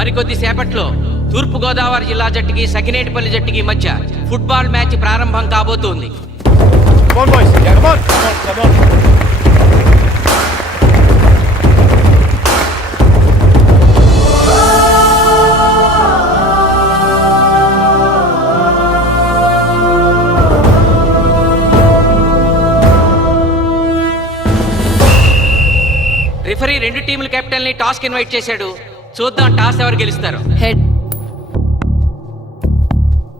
మరికొద్ది సేపట్లో తూర్పు గోదావరి జిల్లా జట్టుకి సకినేటిపల్లి జట్టుకి మధ్య ఫుట్బాల్ మ్యాచ్ ప్రారంభం కాబోతోంది. రిఫరీ రెండు టీముల కెప్టెన్ ని టాస్ కి ఇన్వైట్ చేశాడు. చూద్దాం టాస్ ఎవరు గెలుస్తారు. హెడ్.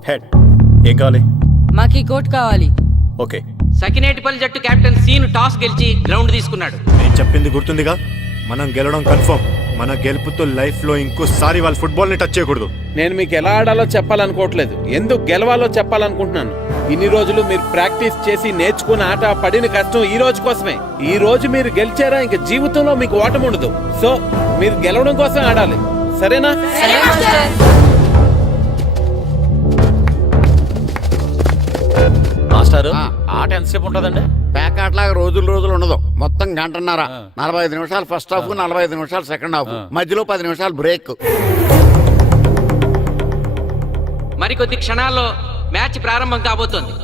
హెడ్. ఏం కావాలి? మాకి కోట్ కావాలి. ఓకే. సకినేటిపల్లి జట్టు కెప్టెన్ సీను టాస్ గెలిచి గ్రౌండ్ తీసుకున్నాడు. నేను చెప్పింది గుర్తుందిగా, మనం గెలవడం కన్ఫర్మ్. మన గెలుపుతో లైఫ్ లో ఇంకోసారి వాళ్ళ ఫుట్బాల్ ని టచ్ చేయకూడదు. నేను మీకు ఎలా ఆడాలో చెప్పాలనుకోవట్లేదు, ఎందుకు గెలవాలో చెప్పాలనుకుంటున్నాను. ఇన్ని రోజులు మీరు ప్రాక్టీస్ చేసి నేర్చుకున్న ఆట పడిన కష్టం ఈ రోజు కోసమే. ఈ రోజు మీరు గెలిచారా ఇంక జీవితంలో మీకు ఓటమి ఉండదు. సో మీరు గెలవడం కోసం ఆడాలి, సరేనా? మాస్టారు, ఆట ఎంతసేపు ఉంటుందండి? పేకాట్లాగా రోజులు ఉండదు, మొత్తం గంటన్నర. 45 నిమిషాలు ఫస్ట్ హాఫ్, 45 నిమిషాలు సెకండ్ హాఫ్, మధ్యలో 10 నిమిషాలు బ్రేక్. మరికొద్ది క్షణాల్లో మ్యాచ్ ప్రారంభం కాబోతోంది.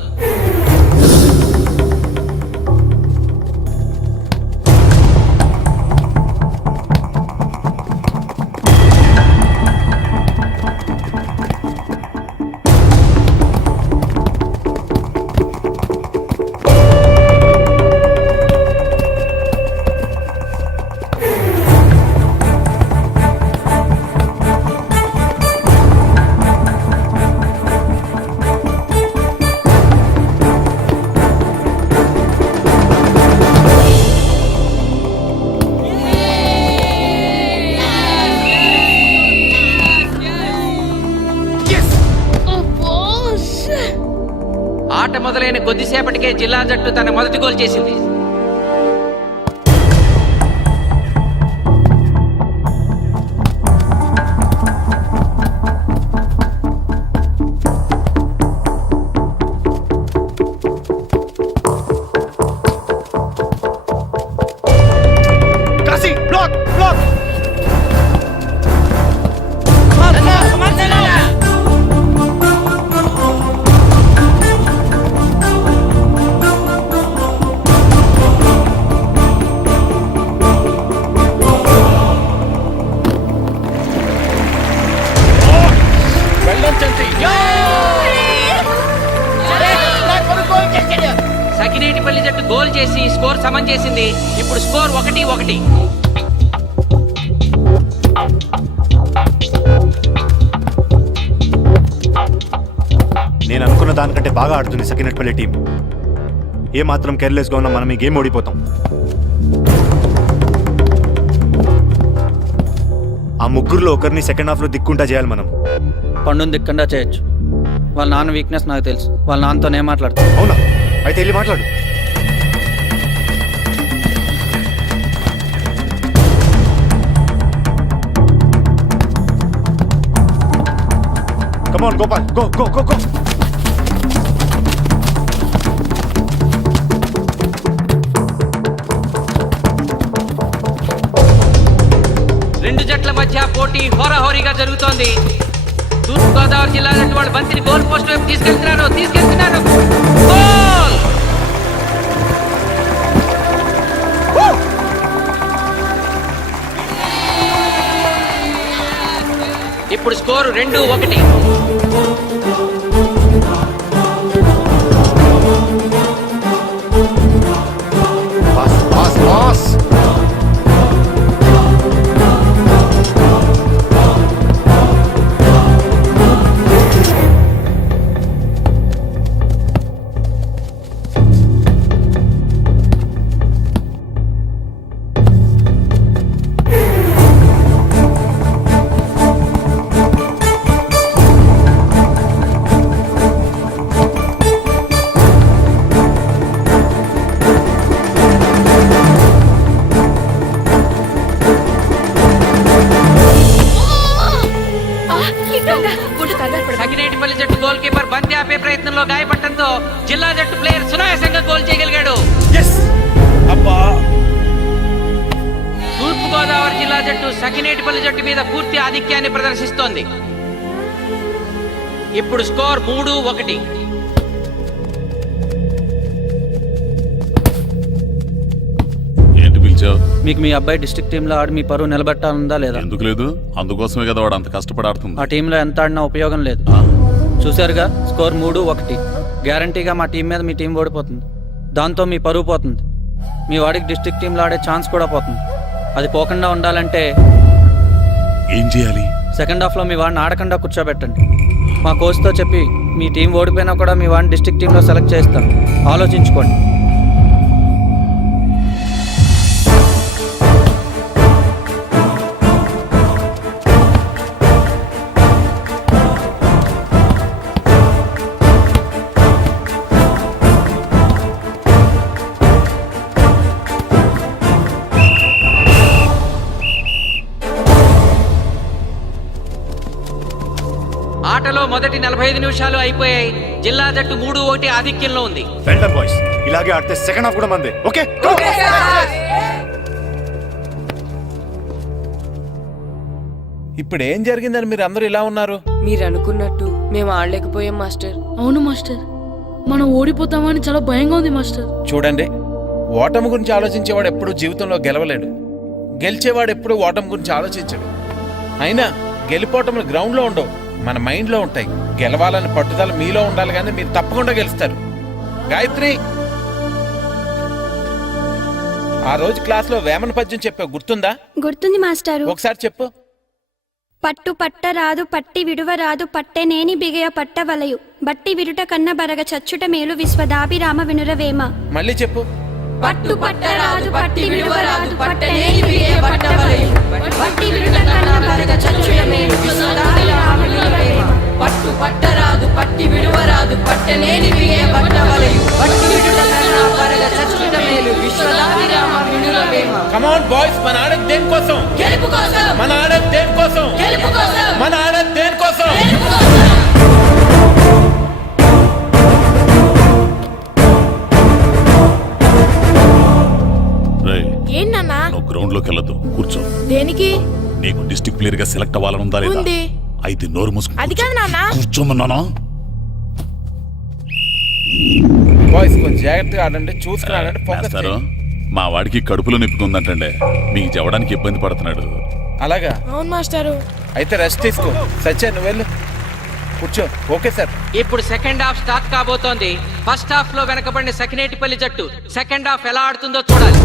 ఆట మొదలైన కొద్దిసేపటికే జిల్లా జట్టు తన మొదటి గోల్ చేసింది. సకినేటిపల్లి జట్టు గోల్ చేసి స్కోర్ సమం చేసింది. ఇప్పుడు స్కోర్ 1-1. నేను అనుకున్న దానికంటే బాగా ఆడుతుంది సకినేటిపల్లి టీం. ఏ మాత్రం కేర్లెస్ గా ఉన్నా మనం ఈ గేమ్ ఓడిపోతాం. ఆ ముగ్గురులో ఒకరిని సెకండ్ హాఫ్ లో దిక్కుంటా చేయాలి మనం. పండుని దిక్కుండా చేయొచ్చు. వాళ్ళ నాన్న వీక్నెస్ నాకు తెలుసు. వాళ్ళ నాన్నతోనే మాట్లాడతాను. అవునా? అయితే వెళ్ళి మాట్లాడు. Come on, Gopal. Go. రెండు జట్ల మధ్య పోటీ హోరాహోరీగా జరుగుతోంది. తూర్పు గోదావరి జిల్లా జట్టు వాళ్ళు బంతిని గోల్ పోస్ట్ వైపు తీసుకెళ్తున్నారు. గోల్! ఇప్పుడు స్కోరు 2-1. Pass. సకినేటిపల్లి జట్టు గోల్ కీపర్ బంతి ఆపే ప్రయత్నంలో గాయపడటంతో జిల్లా జట్టు ప్లేయర్ సునాయాసంగా గోల్ చేయగలిగాడు. అబ్బా! తూర్పు గోదావరి తూర్పుగోదావరి జిల్లా జట్టు సకినేటిపల్లి జట్టు మీద పూర్తి ఆధిక్యాన్ని ప్రదర్శిస్తోంది. ఇప్పుడు స్కోర్ 3-1. ఏంటి పిలిచావు? మీకు మీ అబ్బాయి డిస్ట్రిక్ట్ టీంలో ఆడి మీ పరువు నిలబెట్టాలందా లేదా? ఎందుకు లేదు? అందుకోసమే కదా వాడు అంత కష్టపడి ఆడుతుంది. ఆ టీంలో ఎంత ఆడినా ఉపయోగం లేదు. చూశారుగా, స్కోర్ 3-1. గ్యారంటీగా మా టీం మీద మీ టీం ఓడిపోతుంది. దాంతో మీ పరువు పోతుంది. మీ వాడికి డిస్ట్రిక్ట్ టీంలో ఆడే ఛాన్స్ కూడా పోతుంది. అది పోకుండా ఉండాలంటే ఏం చేయాలి? సెకండ్ హాఫ్లో మీ వాడిని ఆడకుండా కూర్చోబెట్టండి. మా కోచ్తో చెప్పి మీ టీం ఓడిపోయినా కూడా మీ వాడిని డిస్ట్రిక్ట్ టీంలో సెలెక్ట్ చేస్తాను. ఆలోచించుకోండి. ఆటలో మొదటి 45 నిమిషాలు అయిపోయాయి. జిల్లా జట్టు 3-1 ఆధిక్యంలో ఉంది. వెల్డన్ బాయ్స్, ఇలాగే ఆడితే సెకండ్ హాఫ్ కూడా మందే. ఓకే, ఇప్పుడు ఏం జరిగిందని మీరు అందరూ ఇలా ఉన్నారు? మీరు అనుకున్నట్టు మేము ఆడలేకపోయాం మాస్టర్. అవును మాస్టర్, మనం ఓడిపోతామని చాలా భయంగా ఉంది మాస్టర్. చూడండి, ఓటమి గురించి ఆలోచించేవాడు ఎప్పుడు జీవితంలో గెలవలేడు. గెలిచేవాడు ఎప్పుడు ఓటమి గురించి ఆలోచించడు. అయినా గెలిపోవటంలో గ్రౌండ్లో ఉండవు, మన మైండ్లో ఉంటాయి. గెలవాలని పట్టుదల మీలో ఉండాలి, కానీ మీరు తప్పకుండా గెలుస్తారు. గాయత్రి, ఆ రోజు క్లాస్లో వేమన పద్యం చెప్పావు, గుర్తుందా? గుర్తుంది మాస్టారు. ఒకసారి చెప్పు. పట్టు పట్టరాదు పట్టి విడువరాదు పట్టెనేని బిగయ పట్టవలయు బట్టి విరుట కన్న బరగ చచ్చుట మేలు విశ్వదాభిరామ వినురవేమ. మళ్ళీ చెప్పు. పట్టు పట్టరాదు పట్టి విడువరాదు పట్టనేని బిగే పట్టవలయు బట్టి విరుట కన్న బరగ చచ్చుట మేలు విశ్వదాభిరామ వినురవేమ. పట్టు పట్టరాదు పట్టి విడువరాదు పట్టనేని బిగే పట్టవలయు బట్టి విరుట కన్న బరగ చచ్చుట మేలు విశ్వదాభిరామ వినురవేమ. కమ్ ఆన్ బాయ్స్, మన ఆడేది దేనికోసం? గెలుపు కోసం. మన ఆడేది దేనికోసం? గెలుపు కోసం. మన ఆడేది దేనికోసం? గెలుపు కోసం. ఏంటన్నా? నువ్వు గ్రౌండ్ లోకి వెళ్ళదు, కూర్చో. దేనికి? నీకు డిస్ట్రిక్ట్ ప్లేయర్ గా సెలెక్ట్ అవ్వాలనుందా లేదా? ఉంది. అయితే నోరు మూసుకుని అది కాదు నాన్న. కూర్చోమన్నానా? బాయ్స్ కొంచెం జాగ్రత్తగా ఆడండి, చూసుకుని ఆడండి, ఫోకస్ మాస్టారు, చేయండి. మా వాడికి కడుపులో నొప్పి ఉందంటండి. మీకు చెప్పడానికి ఇబ్బంది పడుతున్నాడు. అలాగా? అవును మాస్టారు. అయితే రెస్ట్ తీసుకో. సత్య, నువ్వు వెళ్ళు, కూర్చో. Okay sir. ఇప్పుడు సెకండ్ హాఫ్ స్టార్ట్ కాబోతోంది. ఫస్ట్ హాఫ్ లో వెనకబడిన సకినేటిపల్లి జట్టు సెకండ్ హాఫ్ ఎలా ఆడుతుందో చూడాలి.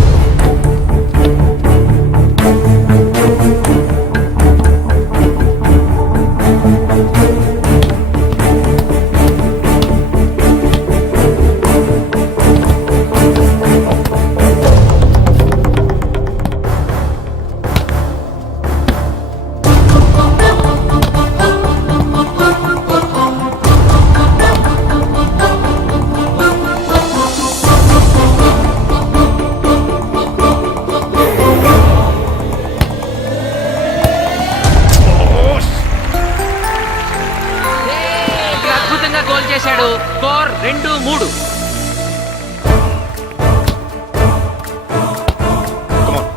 గోల్ చేశాడు. Score 2-3.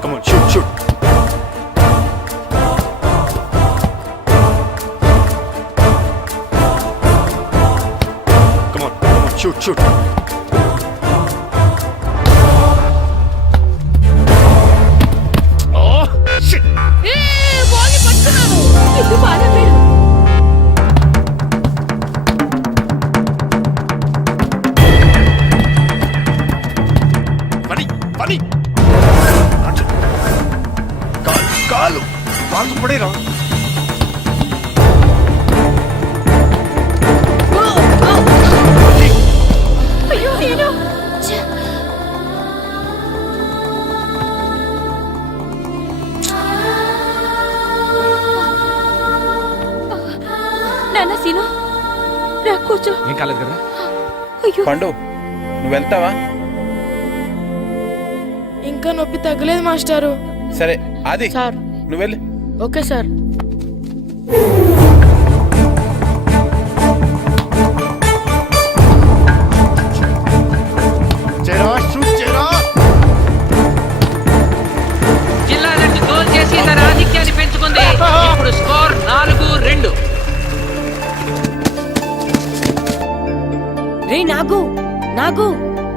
Come on, shoot. Come on, shoot. Oh, shit. ఇది బాధపడు. Funny. కాలు పడేరా. అయ్యో నేను నాన్న సీను రా కూర్చో. ఏం కాలేదు కదా? అయ్యో పండు, నువ్వు వెళ్తావా? ఇంకా నొప్పి తగ్గలేదు మాస్టారు. సరే, ఆది సార్. నువ్వు వెళ్ళు. Okay sir. షూట్ చేయరా. జిల్లా జట్టు గోల్ చేసి నాగు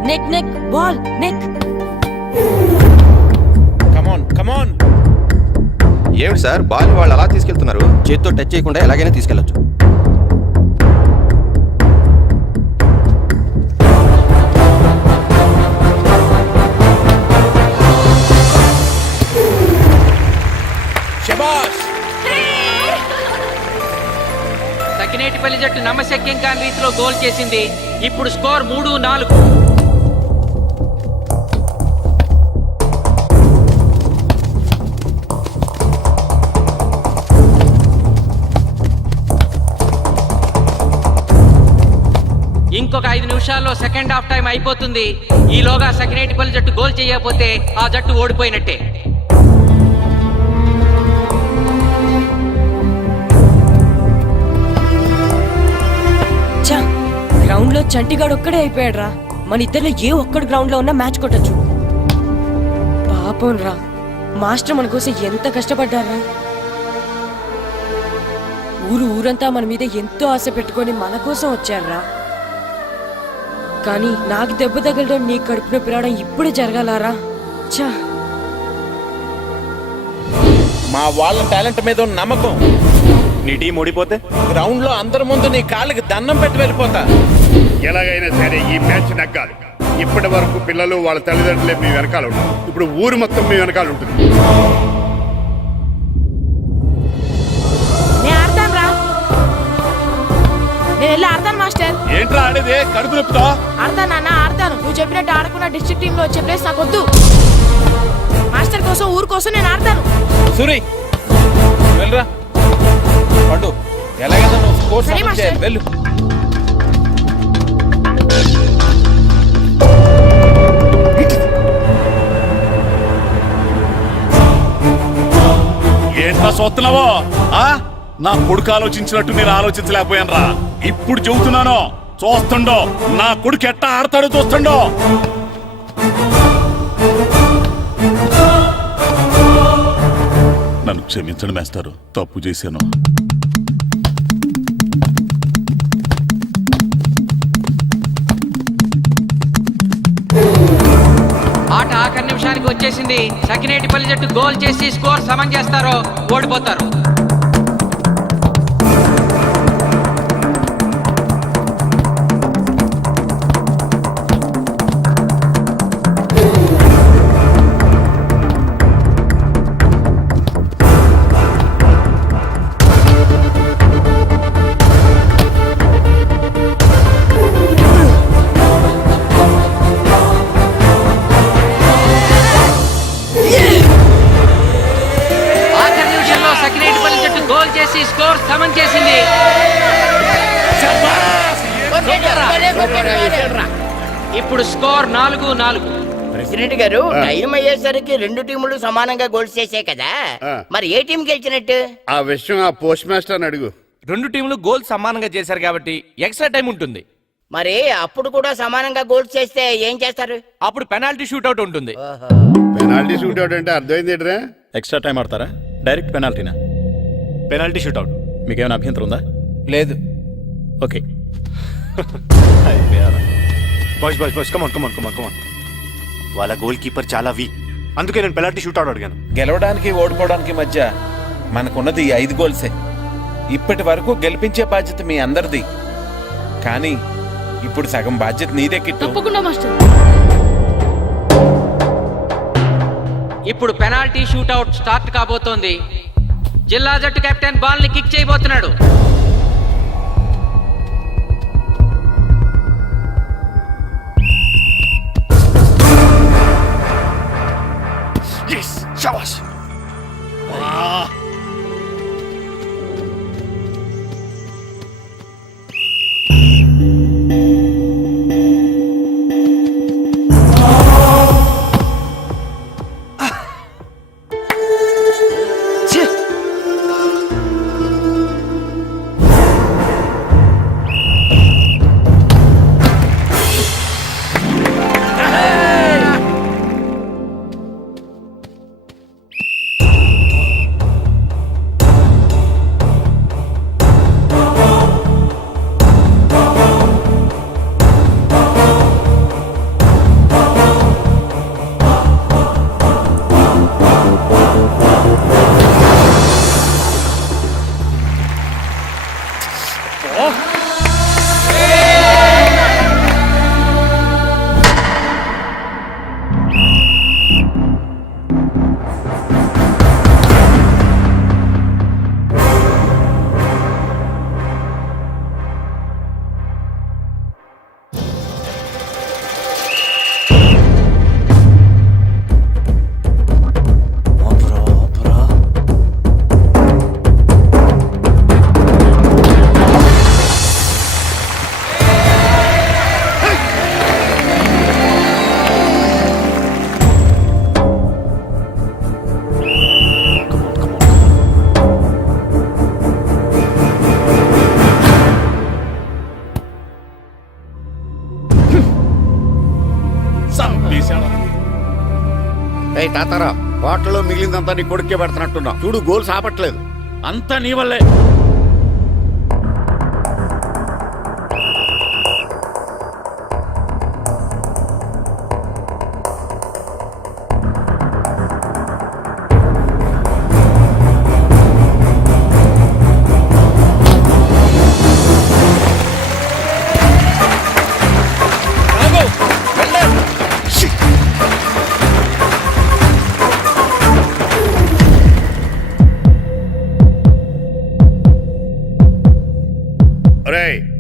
నెక్ నెక్ బాల్ నెక్. కమాన్ కమాన్. ఏమిటి సార్ బాల్ వాళ్ళు అలా తీసుకెళ్తున్నారు? చేతితో టచ్ చేయకుండా ఎలాగైనా తీసుకెళ్లొచ్చు. శబాష్. సకినేటిపల్లి జట్టు నమ్మశక్యం కాని రీతిలో గోల్ చేసింది. ఇప్పుడు స్కోర్ 3-4. ఇంకొక 5 నిమిషాల్లో సెకండ్ హాఫ్ టైం అయిపోతుంది. ఈలోగా సకినేటిపల్లి జట్టు గోల్ చేయకపోతే ఆ జట్టు ఓడిపోయినట్టే. గ్రౌండ్ లో చంటిగాడు ఒక్కడే అయిపోయాడు రా. మన ఇద్దరిలో ఏ ఒక్కడు గ్రౌండ్ లో ఉన్నా మ్యాచ్ కొట్టచ్చు. పాపం రా, మాస్టర్ మన కోసం ఎంత కష్టపడ్డారా. ఊరంతా మన మీద ఎంతో ఆశ పెట్టుకొని మన కోసం వచ్చారా. కానీ నాకు దెబ్బ తగలడం, నీ కడుపు నొప్పి రావడం ఇప్పుడే జరగాలారా. చా, మా వాళ్ళ టాలెంట్ మీద ఉన్న నమ్మకం. నీ టీం ఓడిపోతే గ్రౌండ్ లో అందరి ముందు నీ కాళ్ళకి దండం పెట్టి వెళ్ళిపోతా. ఎలాగైనా సరే ఈ మ్యాచ్ నగ్గాలి. ఇప్పటి వరకు పిల్లలు వాళ్ళ తల్లిదండ్రులే మీ వెనకాల ఉంటారు. ఇప్పుడు ఊరు మొత్తం మీ వెనకాల ఉంటుంది. నేను వెళ్ళి ఆడతాను మాస్టర్. ఏంట్రా ఆడేది? కడుపు నొప్పుతో ఆడతాను నాన్న, ఆడతాను. నువ్వు చెప్పినట్టు ఆడుకున్న డిస్ట్రిక్ట్ టీమ్ లో వచ్చే ప్లేస్ నాకు వద్దు. మాస్టర్ కోసం, ఊరు కోసం నేను ఆడతాను. సూరి వెళ్ళరా. పండు ఎలాగైనా నువ్వు స్కోర్ సరే సమన్ చేయాలి. మాస్టర్. వెళ్ళు. ఏంట్రా చూస్తున్నావో? నా కొడుకు ఆలోచించినట్టు నేను ఆలోచించలేకపోయాను రా. ఇప్పుడు చెబుతున్నాను, చూస్తుండో నా కొడుకు ఎట్టా ఆడతాడో చూస్తుండో. నన్ను క్షమించండి మేస్తారు, తప్పు చేశాను. ఆట ఆఖరి నిమిషానికి వచ్చేసింది. సకినేటిపల్లి జట్టు గోల్ చేసి స్కోర్ సమం చేస్తారో ఓడిపోతారు. స్కోర్ సమన్ చేసింది. ఇప్పుడు స్కోర్ 4-4. ప్రెసిడెంట్ గారు, టైం అయ్యేసరికి రెండు టీములు సమానంగా గోల్స్ చేసే కదా, మరి ఏ టీం గెలిచినట్టు? ఆ విషయం ఆ పోస్ట్ మాస్టర్ అడుగు. రెండు టీంలు గోల్ సమానంగా చేశారు కాబట్టి ఎక్స్ట్రా టైం ఉంటుంది. మరి అప్పుడు కూడా సమానంగా గోల్స్ చేస్తే ఏం చేస్తారు? అప్పుడు పెనాల్టీ షూట్అవుట్ ఉంటుంది. పెనాల్టీ షూట్ అవుట్ అంటే అర్థమైంది ఏంట్రా? ఎక్స్ట్రా టైం ఆడతారా, డైరెక్ట్ పెనాల్టీనా? Penalty shootout. మీకేమైనా అభ్యంతరం ఉందా? లేదు. ఓకే. Boys come on. వాళ్ళ గోల్ కీపర్ చాలా వీక్, అందుకే నేను పెనాల్టీ షూట్అవుట్ అడిగాను. గెలవడానికి ఓడిపోవడానికి మధ్య మనకున్నది ఈ 5 గోల్సే. ఇప్పటి వరకు గెలిపించే బాధ్యత మీ అందరిది, కానీ ఇప్పుడు సగం బాధ్యత నీదే కిట్టు. తప్పకుండా మాస్టర్. ఇప్పుడు పెనాల్టీ షూట్అవుట్ స్టార్ట్ కాబోతోంది. జిల్లా జట్టు కెప్టెన్ బాల్ ని కిక్ చేయబోతున్నాడు. తాతారా హోటల్లో మిగిలిందంతా నీ కొడుకే పెడుతున్నట్టున్నావు చూడు గోల్స్ ఆపట్లేదు. అంతా నీ వల్లే.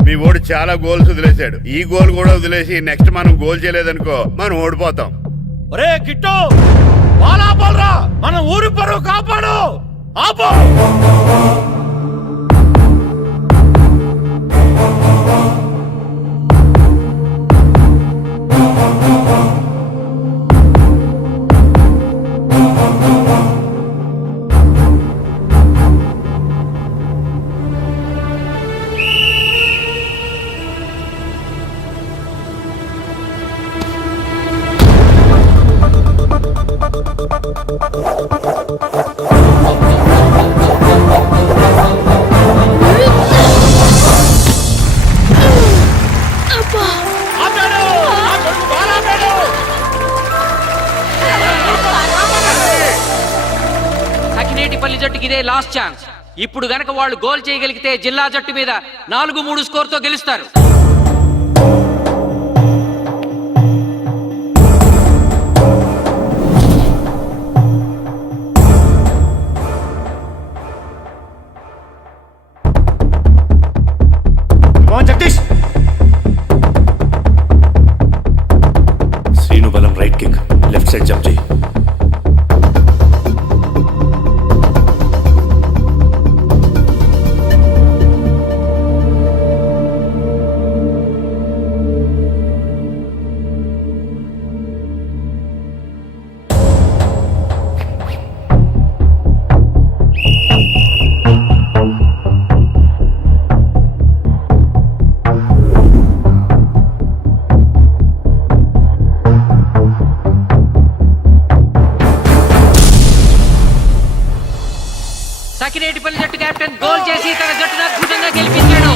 మీ ఓడి చాలా గోల్స్ వదిలేశాడు. ఈ గోల్ కూడా వదిలేసి నెక్స్ట్ మనం గోల్ చేయలేదనుకో మనం ఓడిపోతాం. ఒరే కిట్టు బాల్ ఆపాలరా, మన ఊరి పరువు కాపాడు. ఆపో. సకినేటిపల్లి జట్టుకి ఇదే లాస్ట్ ఛాన్స్. ఇప్పుడు గనక వాళ్ళు గోల్ చేయగలిగితే జిల్లా జట్టు మీద 4-3 స్కోర్తో గెలుస్తారు. జగదీష్, శ్రీను బలం right kick, left side jump చేయి. సకినేటిపల్లి జట్టు కెప్టెన్ గోల్ చేసి తన జట్టును అద్భుతంగా గెలిపించాడు.